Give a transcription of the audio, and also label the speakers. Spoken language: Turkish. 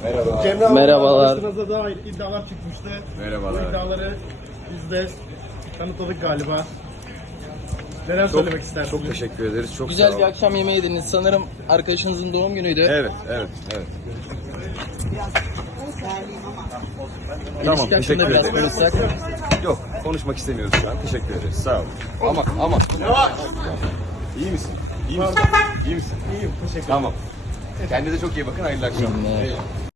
Speaker 1: Merhaba.
Speaker 2: Merhabalar.
Speaker 3: Arasınıza dair iddialar çıkmıştı.
Speaker 1: Merhabalar.
Speaker 3: Bu iddiaları biz de kanıtladık galiba. Neler söylemek istersiniz?
Speaker 1: Çok teşekkür ederiz. Çok
Speaker 2: Güzel
Speaker 1: sağ
Speaker 2: bir
Speaker 1: olun.
Speaker 2: akşam yemeği yediniz. Sanırım arkadaşınızın doğum günüydü.
Speaker 1: Evet. Tamam,
Speaker 2: İlişki hakkında
Speaker 1: teşekkür
Speaker 2: biraz
Speaker 1: ederim.
Speaker 2: konuşsak.
Speaker 1: Yok, konuşmak istemiyoruz şu an. Teşekkür ederiz. Sağ olun. Ama. İyi misin? İyi misin? İyi misin?
Speaker 3: İyiyim, teşekkür ederim.
Speaker 1: Tamam. Kendinize çok iyi bakın. Hayırlı akşamlar.
Speaker 2: Günler.